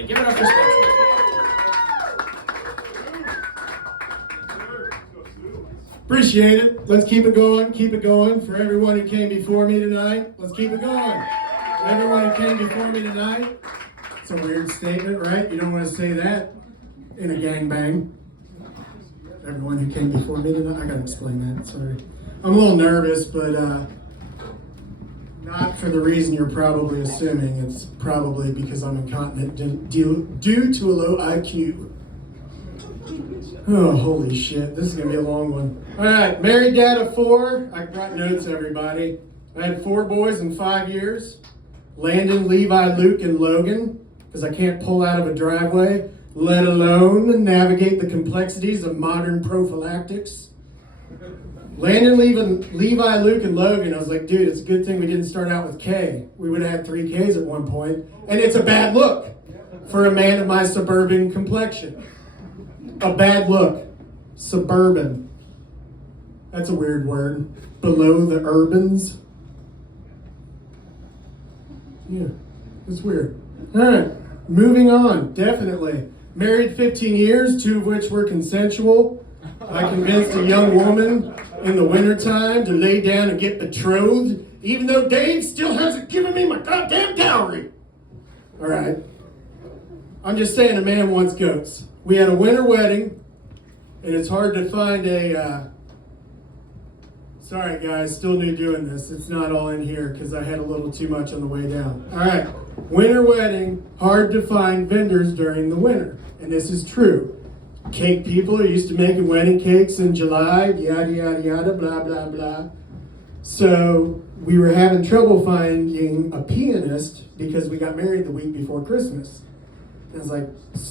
tonight. Give it up for Spencer. Appreciate it. Let's keep it going. Keep it going. For everyone who came before me tonight, let's keep it going. For everyone who came before me tonight, it's a weird statement, right? You don't want to say that in a gangbang. Everyone who came before me tonight, I gotta explain that, sorry. I'm a little nervous, but not for the reason you're probably assuming. It's probably because I'm incontinent due to a low IQ. Oh, holy shit, this is gonna be a long one. All right, married dad of 4. I brought notes, everybody. I had 4 boys in 5 years. Landon, Levi, Luke, and Logan, because I can't pull out of a driveway, let alone navigate the complexities of modern prophylactics. Landon, Levi, Luke, and Logan, I was like, dude, it's a good thing we didn't start out with K. We would have had 3 Ks at one point, and it's a bad look for a man of my suburban complexion. A bad look. Suburban. That's a weird word. Below the urbans. Yeah, it's weird. All right, moving on. Definitely. Married 15 years, 2 of which were consensual. I convinced a young woman in the wintertime to lay down and get betrothed, even though Dave still hasn't given me my goddamn dowry. All right. I'm just saying a man wants goats. We had a winter wedding, and it's hard to find a, sorry guys, still new doing this. It's not all in here because I had a little too much on the way down. All right, winter wedding, hard to find vendors during the winter, and this is true. Cake people are used to making wedding cakes in July, yada, yada, yada, blah, blah, blah. So we were having trouble finding a pianist because we got married the week before Christmas. I was like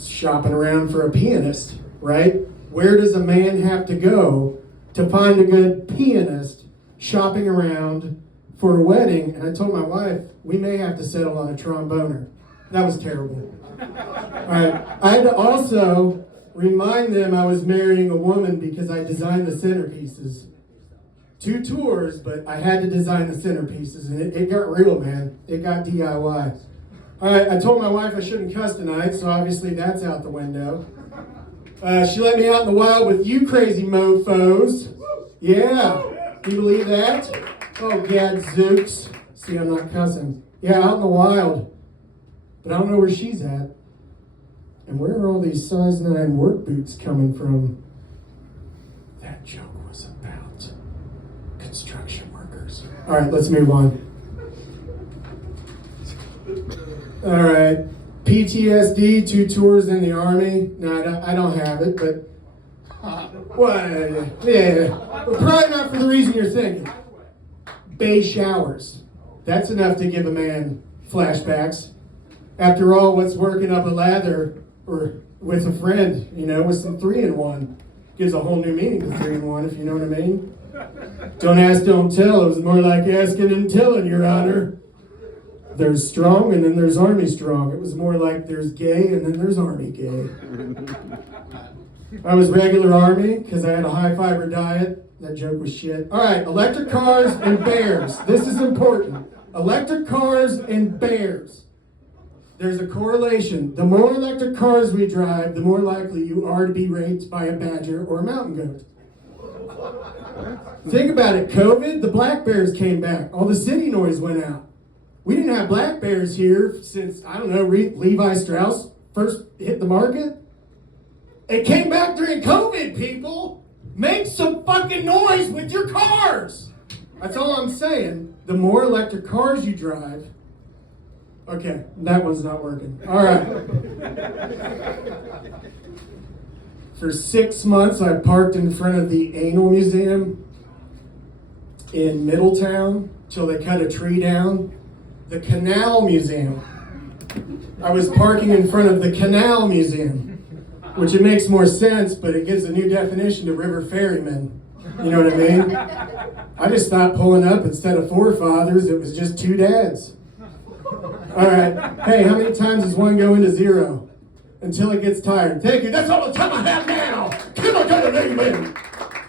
shopping around for a pianist, right? Where does a man have to go to find a good pianist shopping around for a wedding? And I told my wife, we may have to settle on a tromboner. That was terrible. All right. I had to also remind them I was marrying a woman because I designed the centerpieces. 2 tours, but I had to design the centerpieces, and it got real, man. It got DIY. All right, I told my wife I shouldn't cuss tonight, so obviously that's out the window. She let me out in the wild with you crazy mofos. Yeah, can you believe that? Oh, gadzooks. See, I'm not cussing. Yeah, out in the wild. But I don't know where she's at. And where are all these size 9 work boots coming from? That joke was about construction workers. All right, let's move on. All right, PTSD, 2 tours in the Army. No, I don't have it, but what? Yeah, but probably not for the reason you're thinking. Bay showers. That's enough to give a man flashbacks. After all, what's working up a lather or with a friend, you know, with some 3-in-1 gives a whole new meaning to 3-in-1, if you know what I mean. Don't ask, don't tell. It was more like asking and telling, Your Honor. There's strong and then there's Army strong. It was more like there's gay and then there's Army gay. I was regular Army because I had a high fiber diet. That joke was shit. All right, electric cars and bears. This is important. Electric cars and bears. There's a correlation. The more electric cars we drive, the more likely you are to be raped by a badger or a mountain goat. Think about it. COVID, the black bears came back. All the city noise went out. We didn't have black bears here since, I don't know, Levi Strauss first hit the market. It came back during COVID, people. Make some fucking noise with your cars. That's all I'm saying. The more electric cars you drive. Okay, that one's not working. All right. For 6 months, I parked in front of the Anal Museum in Middletown till they cut a tree down. The Canal Museum. I was parking in front of the Canal Museum, which it makes more sense, but it gives a new definition to river ferrymen. You know what I mean? I just stopped pulling up. Instead of 4 fathers, it was just 2 dads. All right. Hey, how many times does one go into 0? Until it gets tired. Thank you. That's all the time I have now. Come on, amen.